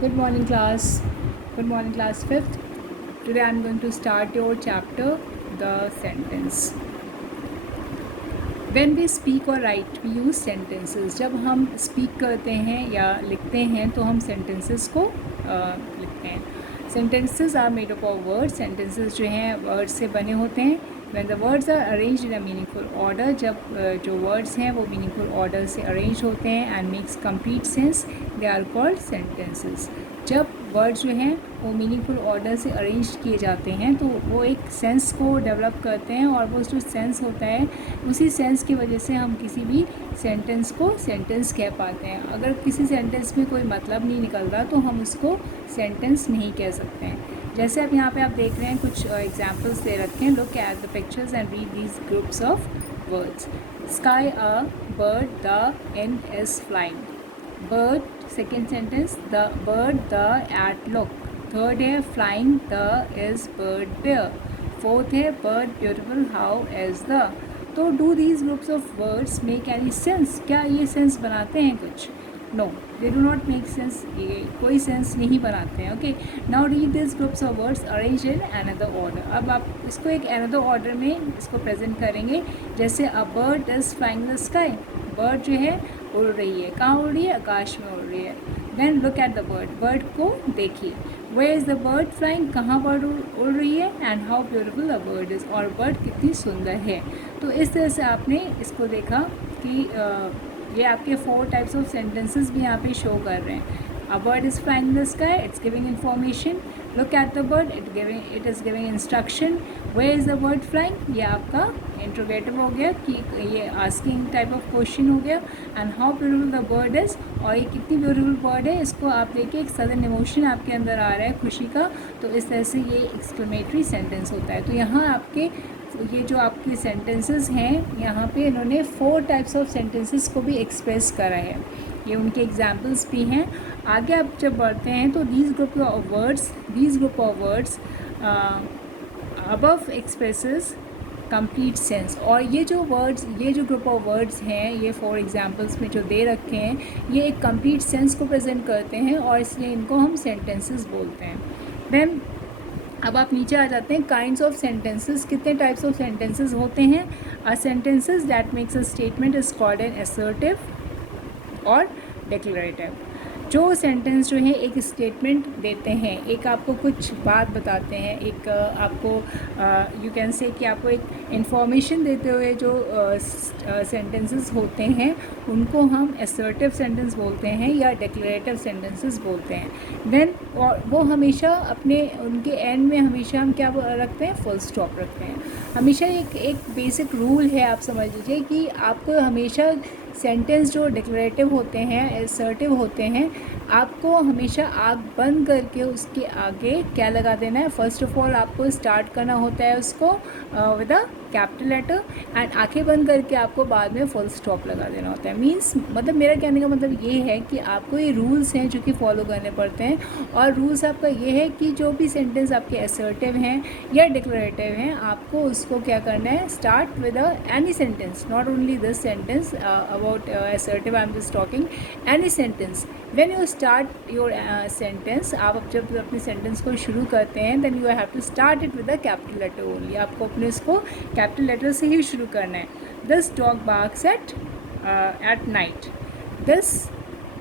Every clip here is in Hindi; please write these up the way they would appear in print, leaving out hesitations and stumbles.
Good morning, class. Good morning, class 5th. Today I am going to start your chapter, the sentence. When we speak or write, we use sentences. जब हम speak करते हैं या लिखते हैं तो हम sentences को लिखते हैं. Sentences are made up of words. Sentences जो हैं words से बने होते हैं. When the words are arranged in a meaningful order, जब जो words हैं वो meaningful order से arranged होते हैं and makes complete sense, they are called sentences. जब वर्ड्स जो हैं वो मीनिंगफुल ऑर्डर से अरेंज किए जाते हैं तो वो एक सेंस को डेवलप करते हैं और वो जो सेंस होता है उसी सेंस की वजह से हम किसी भी सेंटेंस को सेंटेंस कह पाते हैं. अगर किसी सेंटेंस में कोई मतलब नहीं निकल रहा तो हम उसको सेंटेंस नहीं कह सकते हैं. जैसे अब यहाँ पे आप देख रहे हैं कुछ एग्जांपल्स दे रखे हैं. Look at the pictures and read these groups of words. Sky, a bird, the, in, is, flying. Bird, second sentence, the bird, the, at, look. Third है flying, the, is, bird, there. Fourth है bird, beautiful, how, is, the. तो do these groups of words make any sense? क्या ये सेंस बनाते हैं कुछ? No, they do not make sense. ये कोई सेंस नहीं बनाते हैं. Okay, now read these groups of words arranged in another order. अब आप इसको एक another order में इसको प्रेजेंट करेंगे. जैसे a bird is flying in the sky. Bird जो है उड़ रही है. कहाँ उड़ रही है? आकाश में उड़ रही है. Then look at the bird. Bird को देखिए. Where is the bird flying? कहाँ बर्ड उड़ रही है? And how beautiful the bird is. और बर्ड कितनी सुंदर है. तो इस तरह से आपने इसको देखा कि ये आपके 4 टाइप्स ऑफ सेंटेंसेस भी यहाँ पे शो कर रहे हैं. A bird is flying in the sky. It's giving information. Look at the bird. It is giving instruction. Where is the bird flying? ये आपका इंट्रोगेटिव हो गया कि ये आस्किंग टाइप ऑफ क्वेश्चन हो गया. And how beautiful the bird is. और ये कितनी ब्यूटीफुल बर्ड है इसको आप देखिए एक सडन इमोशन आपके अंदर आ रहा है खुशी का. तो इस तरह से ये एक्सक्लेमेटरी सेंटेंस होता है. तो यहाँ आपके ये जो आपके सेंटेंसेस हैं यहाँ पे इन्होंने 4 टाइप्स ऑफ सेंटेंसेस को भी एक्सप्रेस करा है. ये उनके एग्जाम्पल्स भी हैं. आगे आप जब बढ़ते हैं तो these group of words above expresses complete sense. और ये जो ग्रुप ऑफ वर्ड्स हैं ये 4 एग्जाम्पल्स में जो दे रखे हैं ये एक कंप्लीट सेंस को प्रेजेंट करते हैं और इसलिए इनको हम सेंटेंसेस बोलते हैं. देन अब आप नीचे आ जाते हैं. Kinds of sentences. कितने टाइप्स ऑफ सेंटेंसेस होते हैं? A sentences that makes a statement is called an assertive और डिक्लेरेटिव. जो सेंटेंस जो है एक स्टेटमेंट देते हैं, एक आपको कुछ बात बताते हैं, एक आपको यू कैन से कि आपको एक इंफॉर्मेशन देते हुए जो सेंटेंसेस होते हैं उनको हम असर्टिव सेंटेंस बोलते हैं या डिक्लेरेटिव सेंटेंसेस बोलते हैं. देन वो हमेशा अपने उनके एंड में हमेशा हम क्या रखते हैं? फुल स्टॉप रखते हैं. हमेशा एक बेसिक रूल है आप समझ लीजिए कि आपको हमेशा सेंटेंस जो डिक्लेरेटिव होते हैं असर्टिव होते हैं आपको हमेशा आँख बंद करके उसके आगे क्या लगा देना है? फर्स्ट ऑफ ऑल आपको स्टार्ट करना होता है उसको with a capital letter and आंखें बंद करके आपको बाद में फुल स्टॉप लगा देना होता है. मींस मतलब मेरा कहने का मतलब ये है कि आपको ये रूल्स हैं जो कि फॉलो करने पड़ते हैं. और रूल्स आपका ये है कि जो भी सेंटेंस आपके असर्टिव हैं या डिक्लेरेटिव हैं आपको उसको क्या करना है? Start with any sentence, not only this sentence about assertive. I am just talking any sentence. When you start your sentence, आप जब अपने सेंटेंस को शुरू करते हैं then you have to start it with a capital letter only. आपको अपने इसको कैपिटल लेटर से ही शुरू करना है. This dog barks at night. This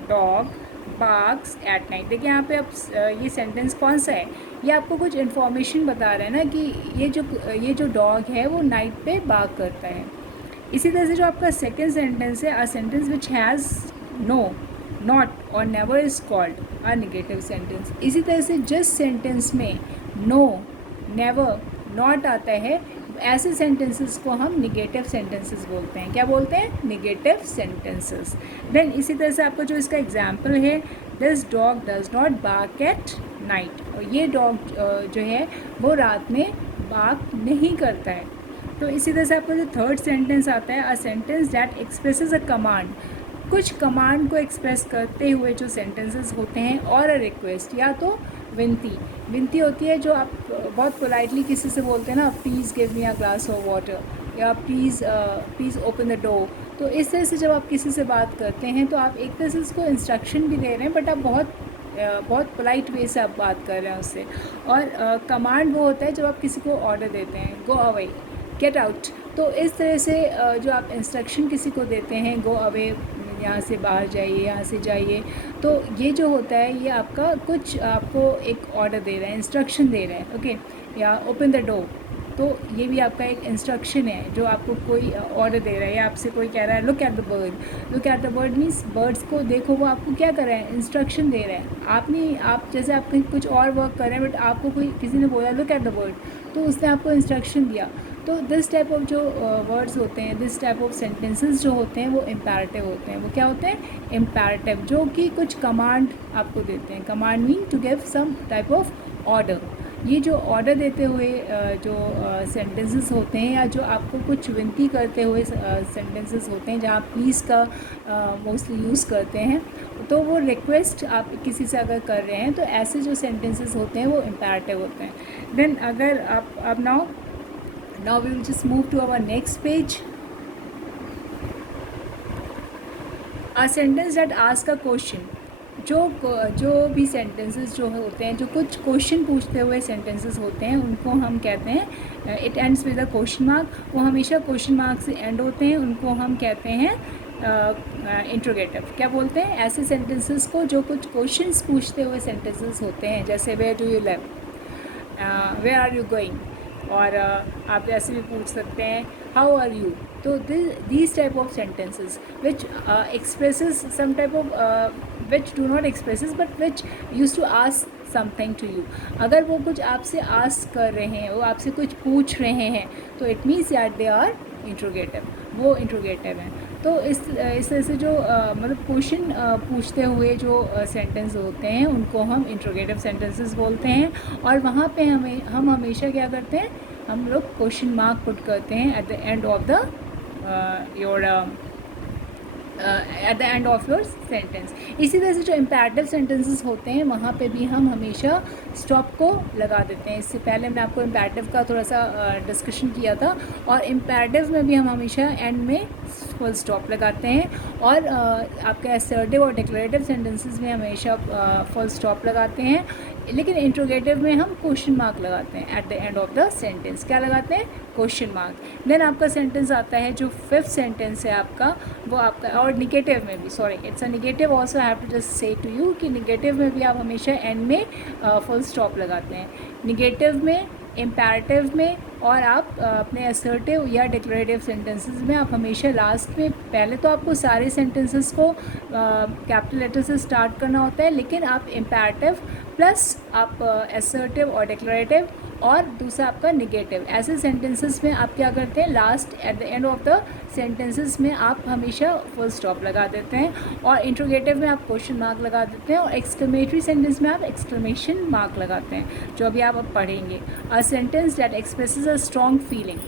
dog barks at night. देखिए यहाँ पे अब ये सेंटेंस कौन सा है? ये आपको कुछ इन्फॉर्मेशन बता रहा है ना कि ये जो डॉग है वो नाइट पे बार्क करता है. इसी तरह से जो आपका सेकेंड सेंटेंस है, a sentence which has no, not or never is called a negative sentence. इसी तरह से जिस सेंटेंस में नो, नेवर, नॉट आता है ऐसे सेंटेंसेस को हम नेगेटिव सेंटेंसेस बोलते हैं. क्या बोलते हैं? Negative sentences. देन इसी तरह से आपका जो इसका एग्जाम्पल है, this dog does not bark at night. और ये डॉग जो है वो रात में बार्क नहीं करता है. तो इसी तरह से आपका जो थर्ड सेंटेंस आता है, a sentence that expresses a command. कुछ कमांड को एक्सप्रेस करते हुए जो सेंटेंसेस होते हैं. और अ रिक्वेस्ट या तो विनती होती है जो आप बहुत पोलाइटली किसी से बोलते हैं ना, please give me a glass of water या प्लीज़ ओपन द डोर. तो इस तरह से जब आप किसी से बात करते हैं तो आप एक तरह से उसको इंस्ट्रक्शन भी दे रहे हैं बट आप बहुत बहुत पोलाइट वे से आप बात कर रहे हैं उससे। और कमांड वो होता है जब आप किसी को ऑर्डर देते हैं, गो अवे, गेट आउट। तो इस तरह से जो आप इंस्ट्रक्शन किसी को देते हैं, गो अवे, यहाँ से बाहर जाइए, यहाँ से जाइए, तो ये जो होता है ये आपका कुछ आपको एक ऑर्डर दे रहा है, इंस्ट्रक्शन दे रहा है, ओके। या ओपन द डोर, तो ये भी आपका एक इंस्ट्रक्शन है जो आपको कोई ऑर्डर दे रहा है, या आपसे कोई कह रहा है look at the bird. Look at the bird means birds को देखो, वो आपको क्या कर रहा है, इंस्ट्रक्शन दे रहा है। आप नहीं, आप जैसे आप कहीं कुछ और वर्क कर रहे हैं, बट आपको कोई किसी ने बोला लुक एट द बर्ड, तो उसने आपको इंस्ट्रक्शन दिया। तो दिस टाइप ऑफ जो वर्ड्स होते हैं, दिस टाइप ऑफ सेंटेंसेस जो होते हैं वो इम्पैरेटिव होते हैं। वो क्या होते हैं, इम्पैरेटिव, जो कि कुछ कमांड आपको देते हैं। Command mean to give some type of order. ये जो ऑर्डर देते हुए जो सेंटेंसेस होते हैं, या जो आपको कुछ विनती करते हुए सेंटेंसेस होते हैं, जहाँ प्लीज़ का मोस्टली यूज़ करते हैं, तो वो रिक्वेस्ट आप किसी से अगर कर रहे हैं, तो ऐसे जो सेंटेंसेस होते हैं वो इम्पैरेटिव होते हैं। देन अगर आप अब now we will just move to our next page. A sentence that ask a question. जो भी सेंटेंसेस जो होते हैं, जो कुछ क्वेश्चन पूछते हुए सेंटेंसेस होते हैं, उनको हम कहते हैं it ends with a question mark. वो हमेशा क्वेश्चन मार्क से एंड होते हैं, उनको हम कहते हैं इंट्रोगेटिव। क्या बोलते हैं ऐसे सेंटेंसेस को जो कुछ क्वेश्चंस पूछते हुए सेंटेंसेस होते हैं, जैसे where do you live, where are you going, और आप ऐसे भी पूछ सकते हैं हाउ आर यू। तो these type of sentences which expresses some type of which do not expresses but which used to ask something to you। अगर वो कुछ आपसे ask कर रहे हैं, वो आपसे कुछ पूछ रहे हैं, तो it means that they are interrogative, वो interrogative हैं। तो इस तरह से जो मतलब क्वेश्चन पूछते हुए जो सेंटेंस होते हैं, उनको हम इंट्रोगेटिव सेंटेंसेस बोलते हैं। और वहाँ पे हम हमेशा क्या करते हैं, हम लोग क्वेश्चन मार्क पुट करते हैं at the end of the at the end of your sentence. इसी तरह से जो इम्पैरेटिव सेंटेंसेस होते हैं, वहाँ पे भी हम हमेशा स्टॉप को लगा देते हैं। इससे पहले मैंने आपको इम्पैरेटिव का थोड़ा सा डिस्कशन किया था, और इम्पैरेटिव में भी हम हमेशा एंड में फुल स्टॉप लगाते हैं, और आपके असर्टिव और डिक्लेरेटिव सेंटेंसेस में हमेशा फुल स्टॉप लगाते हैं। लेकिन इंट्रोगेटिव में हम क्वेश्चन मार्क लगाते हैं at the end of the sentence. क्या लगाते हैं, क्वेश्चन मार्क। देन आपका सेंटेंस आता है जो फिफ्थ सेंटेंस है आपका, वो आपका, और निगेटिव में भी, sorry it's a negative also, I have to just say to you कि निगेटिव में भी आप हमेशा एंड में फुल स्टॉप लगाते हैं। निगेटिव में, इम्पैरेटिव में, और आप अपने असर्टिव या डिक्लेरेटिव सेंटेंसेस में आप हमेशा लास्ट में, पहले तो आपको सारे सेंटेंसेस को कैपिटल लेटर से स्टार्ट करना होता है, लेकिन आप इम्पैरेटिव प्लस आप असर्टिव और डिक्लेरेटिव, और दूसरा आपका निगेटिव, ऐसे सेंटेंसेस में आप क्या करते हैं, last at the end of the sentences में आप हमेशा फुल स्टॉप लगा देते हैं, और इंट्रोगेटिव में आप क्वेश्चन मार्क लगा देते हैं, और एक्सक्लेमेटरी सेंटेंस में आप एक्सक्लेमेशन मार्क लगाते हैं, जो अभी आप अब पढ़ेंगे। A sentence that expresses a strong feeling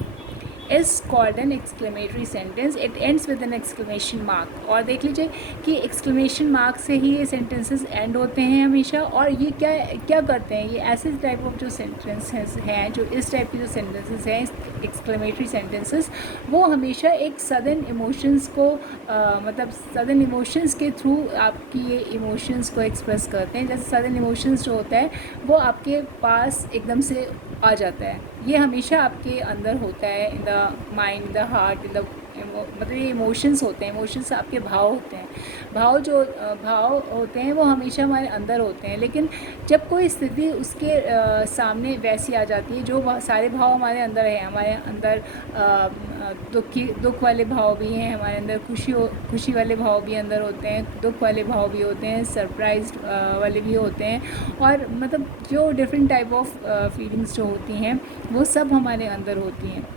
is called an exclamatory sentence. It ends with an exclamation mark। और देख लीजिए कि exclamation mark से ही ये sentences end होते हैं हमेशा। और ये क्या करते हैं, ये ऐसे टाइप ऑफ जो sentences हैं, जो इस टाइप की जो sentences हैं, exclamatory sentences, वो हमेशा एक sudden emotions को मतलब sudden emotions के थ्रू आपकी ये emotions को express करते हैं। जैसे sudden emotions जो होता है वो आपके पास एकदम से आ जाता है, ये हमेशा आपके अंदर होता है, in the mind, in the heart, in the, मतलब ये इमोशंस होते हैं। इमोशंस आपके भाव होते हैं। भाव होते हैं वो हमेशा हमारे अंदर होते हैं, लेकिन जब कोई स्थिति उसके सामने वैसी आ जाती है, जो सारे भाव हमारे अंदर हैं, हमारे अंदर दुख वाले भाव भी हैं, हमारे अंदर खुशी वाले भाव भी अंदर होते हैं, दुख वाले भाव भी होते हैं, सरप्राइज वाले भी होते हैं, और मतलब जो डिफरेंट टाइप ऑफ फीलिंग्स जो होती हैं वो सब हमारे अंदर होती हैं।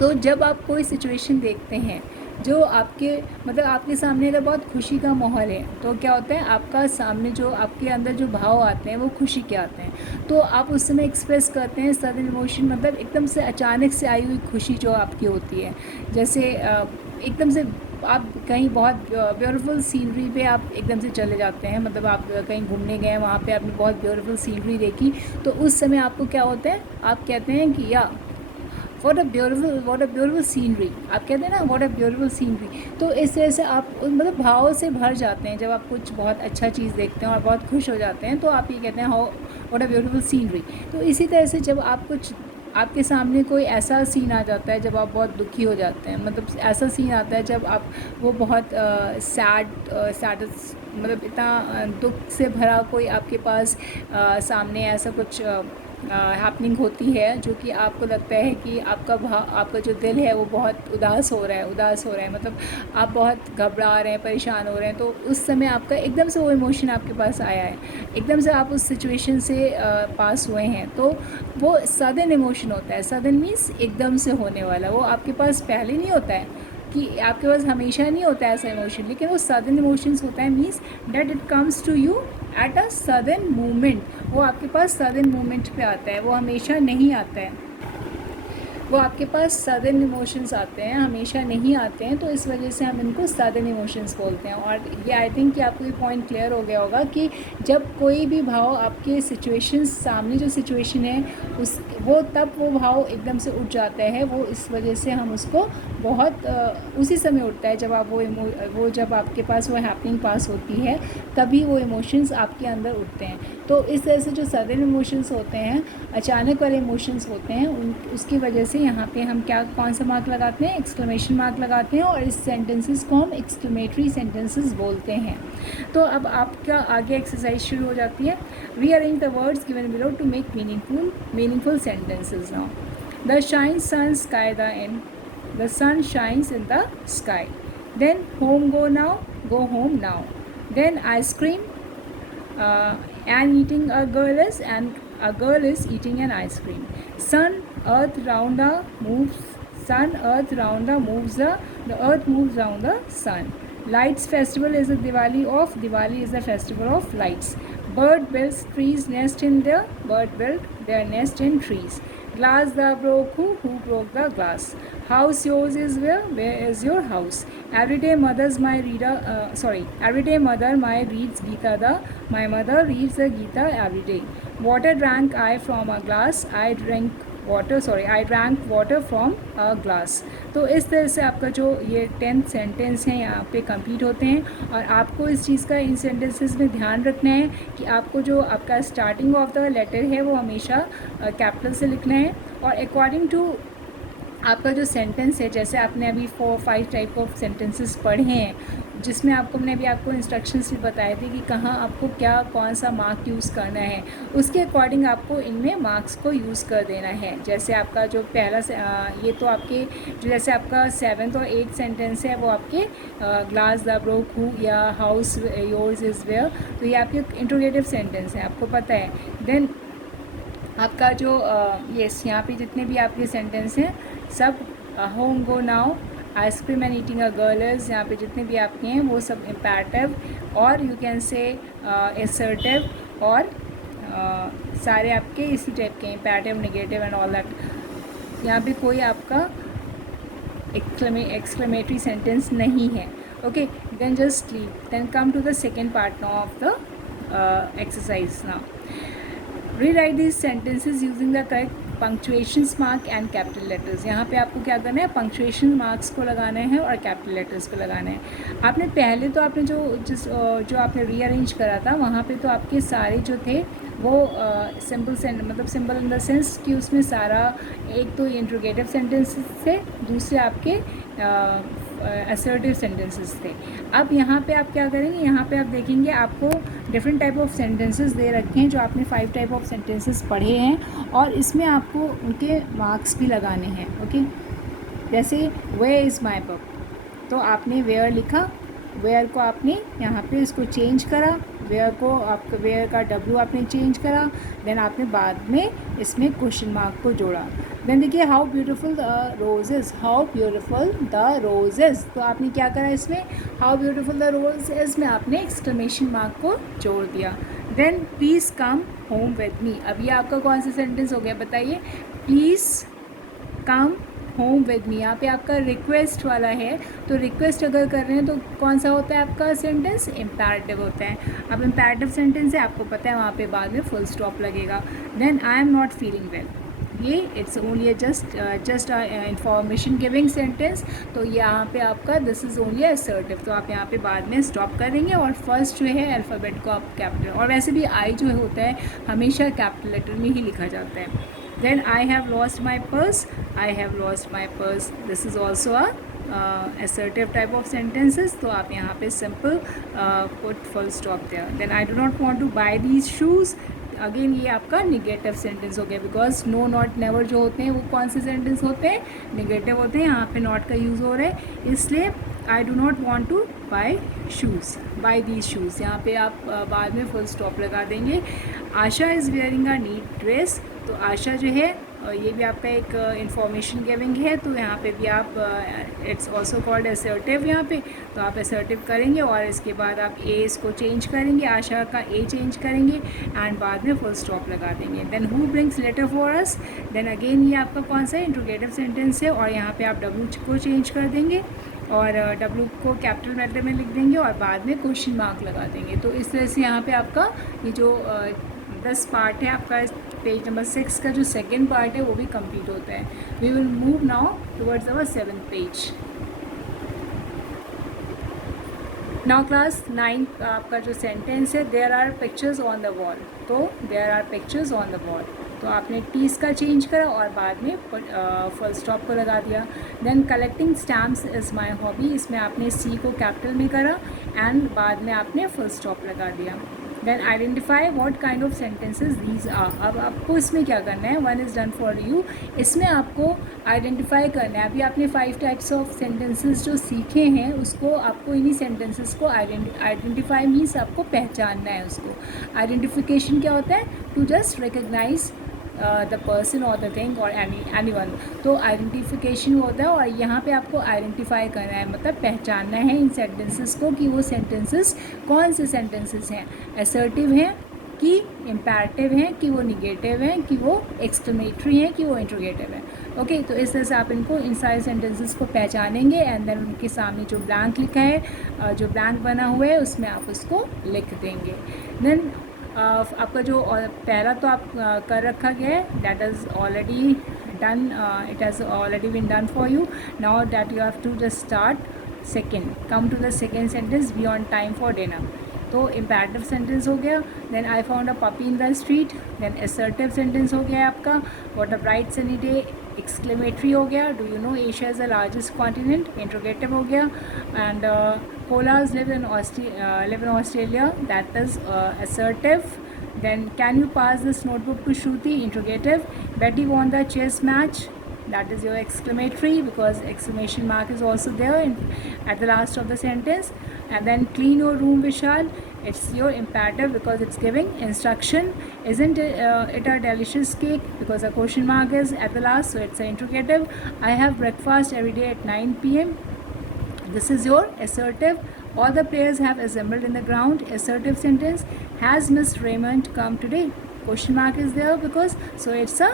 तो जब आप कोई सिचुएशन देखते हैं जो आपके मतलब आपके सामने अगर बहुत खुशी का माहौल है, तो क्या होता है, आपका सामने जो आपके अंदर जो भाव आते हैं वो खुशी के आते हैं, तो आप उस समय एक्सप्रेस करते हैं सडन इमोशन, मतलब एकदम से अचानक से आई हुई खुशी जो आपकी होती है। जैसे एकदम से आप कहीं बहुत ब्यूटीफुल सीनरी पे आप एकदम से चले जाते हैं, मतलब आप कहीं घूमने गए, वहाँ पे आपने बहुत ब्यूटीफुल सीनरी देखी, तो उस समय आपको क्या होता है, आप कहते हैं कि या व्हाट अ ब्यूटीफुल सीनरी, आप कहते हैं ना व्हाट अ ब्यूटीफुल सीनरी। तो इस तरह से आप मतलब भाव से भर जाते हैं जब आप कुछ बहुत अच्छा चीज़ देखते हैं और बहुत खुश हो जाते हैं, तो आप ये कहते हैं how what a beautiful scenery. तो इसी तरह से जब आप कुछ आपके सामने कोई ऐसा सीन आ जाता है जब आप बहुत दुखी हो जाते हैं, मतलब ऐसा सीन आता है जब आप वो बहुत सैड मतलब इतना दुख से भरा कोई आपके पास सामने ऐसा कुछ हैपनिंग होती है जो कि आपको लगता है कि आपका जो दिल है वो बहुत उदास हो रहा है, मतलब आप बहुत घबरा रहे हैं, परेशान हो रहे हैं। तो उस समय आपका एकदम से वो इमोशन आपके पास आया है, एकदम से आप उस सिचुएशन से पास हुए हैं, तो वो सडन इमोशन होता है। सडन मीन्स एकदम से होने वाला, वो आपके पास पहले नहीं होता है कि आपके पास हमेशा नहीं होता है ऐसा इमोशन, लेकिन वो सडन इमोशंस होता है। Means that it comes to you at a sudden moment, वो आपके पास सडन मोमेंट पे आता है, वो हमेशा नहीं आता है। वो आपके पास सडन इमोशंस आते हैं, हमेशा नहीं आते हैं, तो इस वजह से हम इनको सडन इमोशंस बोलते हैं। और ये आई थिंक कि आपको ये पॉइंट क्लियर हो गया होगा कि जब कोई भी भाव आपके सिचुएशंस सामने जो सिचुएशन है उस वो भाव एकदम से उठ जाता है, वो इस वजह से हम उसको बहुत उसी समय उठता है जब आप वो जब आपके पास वो हैपनिंग पास होती है, तभी वो इमोशंस आपके अंदर उठते हैं। तो इस तरह से जो सडन इमोशंस होते हैं, अचानक वाले इमोशंस होते हैं, उसकी वजह से यहाँ पे हम कौन सा मार्क लगाते हैं, एक्सक्लेमेशन मार्क लगाते हैं, और इस सेंटेंसेस को हम एक्सक्लेमेटरी सेंटेंसेस बोलते हैं। तो अब आपका आगे एक्सरसाइज शुरू हो जाती है। Rearrange the words given below to make meaningful sentences now. The shine sun sky the in, the sun shines in the sky. Then home go home now. Then ice cream and eating a girl is eating an ice cream. Sun earth round moves the earth moves round the sun. Lights festival is the Diwali is the festival of lights. Bird builds trees nest in their bird built their nest in trees. Glass the broke who broke the glass. House yours is where is your house. Every day my mother reads the Gita every day. Water drank I from a glass. I drank water from a glass. तो इस तरह से आपका जो ये 10th सेंटेंस है यहाँ पे कंप्लीट होते हैं। और आपको इस चीज़ का इन सेंटेंसेस में ध्यान रखना है कि आपको जो आपका स्टार्टिंग ऑफ द लेटर है वो हमेशा कैपिटल से लिखना है। और अकॉर्डिंग टू आपका जो सेंटेंस है, जैसे आपने अभी 4-5 टाइप ऑफ सेंटेंसेस पढ़े हैं, जिसमें मैंने अभी आपको इंस्ट्रक्शंस भी बताए थे कि कहाँ आपको कौन सा मार्क यूज़ करना है, उसके अकॉर्डिंग आपको इनमें मार्क्स को यूज़ कर देना है। जैसे आपका जो पहला ये तो आपके जो जैसे आपका 7th और 8th सेंटेंस है वो आपके ग्लास द ब्रोक हु या हाउस योर्स इज़ वेयर, तो ये आपके इंट्रोगेटिव सेंटेंस हैं, आपको पता है। देन आपका जो यहाँ पे जितने भी आपके सेंटेंस हैं सब home go now, ice cream and eating a girl is, यहाँ पे जितने भी आपके हैं वो सब इम्पैरेटिव और यू कैन से असर्टिव और सारे आपके इसी टाइप के imperative, negative and all that. यहाँ पे कोई आपका एक्सक्लेमेटरी सेंटेंस नहीं है। Okay, then just leave, then come to the second part now of the exercise now. Rewrite these sentences using the correct punctuations mark and capital letters. यहाँ पे आपको क्या करना है, पंक्चुएशन मार्क्स को लगाना है और कैपिटल लेटर्स को लगाना है। आपने पहले तो आपने जो आपने रीअरेंज करा था वहाँ पे तो आपके सारे जो थे वो सिंपल इन द सेंस कि उसमें सारा एक तो इंट्रोगेटिव सेंटेंसेस थे, दूसरे आपके असर्टिव सेंटेंसेस थे। अब यहाँ पे आप क्या करेंगे, यहाँ पे आप देखेंगे आपको डिफरेंट टाइप ऑफ सेंटेंसेस दे रखे हैं, जो आपने 5 टाइप ऑफ सेंटेंसेस पढ़े हैं और इसमें आपको उनके मार्क्स भी लगाने हैं। ओके, जैसे वेयर इज़ माई बुक, तो आपने वेयर लिखा, वेयर को आपने यहाँ पे इसको चेंज करा, वेयर का W आपने चेंज करा, देन आपने बाद में इसमें क्वेश्चन मार्क को जोड़ा। देन देखिए how beautiful the roses, how beautiful the roses, तो आपने क्या करा इसमें, हाउ ब्यूटीफुल द रोजेज़ में आपने एक्सक्लेमेशन मार्क को जोड़ दिया। Then please come home with me, अब ये आपका कौन सा सेंटेंस हो गया बताइए, please come home with me. यहाँ पे आपका रिक्वेस्ट वाला है, तो रिक्वेस्ट अगर कर रहे हैं तो कौन सा होता है आपका सेंटेंस, इम्पैरेटिव होता है। अब इम्पैरेटिव सेंटेंस है, आपको पता है वहाँ पे बाद में फुल स्टॉप लगेगा। Then I am not feeling well, ये it's only just information giving sentence. तो यहाँ पे आपका दिस इज़ ओनली असर्टिव, तो आप यहाँ पे बाद में स्टॉप करेंगे और फर्स्ट जो है अल्फ़ाबेट को आप कैपिटल, और वैसे भी आई जो होता है हमेशा कैपिटल लेटर में ही लिखा जाता है। Then I have lost my purse, I have lost my purse, this is also a assertive type of sentences, तो आप यहाँ पे simple put full stop there. Then I do not want to buy these shoes, again ये आपका निगेटिव सेंटेंस हो गया, बिकॉज नो नॉट नेवर जो होते हैं वो कौन से सेंटेंस होते हैं, निगेटिव होते हैं। यहाँ पे नॉट का यूज़ हो रहा है, इसलिए I do not want to buy shoes, buy these shoes, यहाँ पे आप बाद में फुल स्टॉप लगा देंगे। Asha is wearing a neat dress, तो आशा जो है ये भी आपका एक इंफॉर्मेशन गिविंग है, तो यहाँ पे भी आप इट्स ऑल्सो कॉल्ड असर्टिव, यहाँ पे तो आप असर्टिव करेंगे और इसके बाद आप ए इसको चेंज करेंगे, आशा का ए चेंज करेंगे एंड बाद में फुल स्टॉप लगा देंगे। Then who brings letter for us, then again ये आपका कौन सा इंट्रोगेटिव सेंटेंस है, और यहाँ पे आप डब्ल्यू को चेंज कर देंगे और डब्ल्यू को कैपिटल लेटर में लिख देंगे और बाद में क्वेश्चन मार्क लगा देंगे। तो इस तरह से यहाँ पे आपका ये जो 10 पार्ट है आपका पेज नंबर 6 का जो सेकेंड पार्ट है वो भी कंप्लीट होता है। We will move now towards our 7th page. Now class 9 आपका जो सेंटेंस है, there are pictures on the wall, तो there are pictures on the wall, तो आपने टीज का चेंज करा और बाद में फुल स्टॉप को लगा दिया। Then collecting stamps is my hobby, इसमें आपने सी को कैपिटल में करा एंड बाद में आपने फुल स्टॉप लगा दिया। Then identify what kind of sentences these are, अब आपको इसमें क्या करना है, one is done for you, इसमें आपको आइडेंटिफाई करना है। अभी आपने 5 टाइप्स ऑफ सेंटेंसेस जो सीखे हैं उसको आपको इन्हीं सेंटेंसेस को आइडेंटिफाई मीन्स आपको पहचानना है उसको। आइडेंटिफिकेशन क्या होता है, to just recognize the person और द थिंग और एनी वन, तो आइडेंटिफिकेशन होता है और यहाँ पे आपको आइडेंटिफाई करना है, मतलब पहचानना है इन सेंटेंसेस को कि वो सेंटेंसेस कौन से सेंटेंसेस हैं, असर्टिव हैं कि इम्पेरेटिव हैं, कि वो निगेटिव हैं, कि वो एक्सक्लेमेटरी हैं, कि वो इंट्रोगेटिव है। ओके, तो इस तरह से आप इनको इन सारे सेंटेंसेस को पहचानेंगे एंड देन उनके सामने जो ब्लैंक लिखा है, जो ब्लैंक बना हुआ है उसमें आप उसको लिख देंगे। देन आपका जो पहला तो आप कर रखा गया है, that is already done, it has already been done for you. Now that you have to just start second, come to the second sentence, be on time for dinner, तो इम्पेरेटिव सेंटेंस हो गया। Then I found a puppy in the street, then assertive sentence हो गया आपका। What a bright sunny day, exclamatory हो गया। Do you know Asia is the largest continent, interrogative हो गया। And koalas live in Australia, that is assertive. Then can you pass this notebook to Shruti, interrogative. Betty won the chess match, that is your exclamatory because exclamation mark is also there at the last of the sentence. And then clean your room Vishal, it's your imperative because it's giving instruction. Isn't it a delicious cake, because a question mark is at the last, so it's an interrogative. I have breakfast every day at 9 p.m. This is your assertive. All the players have assembled in the ground, assertive sentence. Has Miss Raymond come today? Question mark is there because, so it's a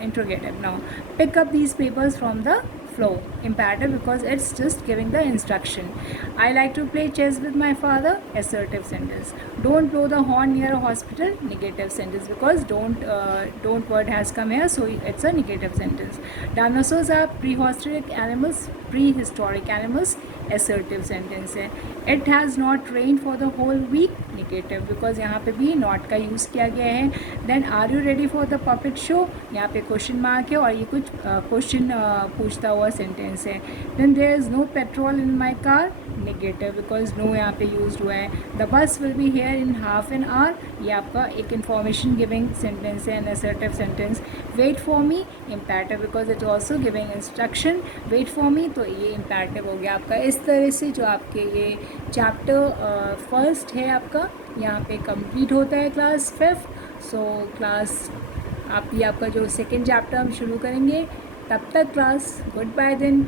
interrogative. Now pick up these papers from the floor, imperative because it's just giving the instruction. I like to play chess with my father, assertive sentence. Don't blow the horn near a hospital, negative sentence because don't word has come here, so it's a negative sentence. Dinosaurs are prehistoric animals, assertive sentence है. It has not rained for the whole week, negative because यहाँ पे भी not का यूज़ किया गया है. Then are you ready for the puppet show, यहाँ पे question mark है और ये कुछ question पूछता हुआ sentence है. Then there is no petrol in my car, negative because no यहाँ पे used हुआ है. The bus will be here in half an hour, ये आपका एक information giving sentence है, an assertive sentence. Wait for me, imperative because it's also giving instruction. Wait for me, तो ये imperative हो गया आपका. इस तरह से जो आपके ये चैप्टर फर्स्ट है आपका यहाँ पे कंप्लीट होता है क्लास 5th. सो क्लास आप ये आपका जो सेकेंड चैप्टर हम शुरू करेंगे, तब तक क्लास गुड बाय देन.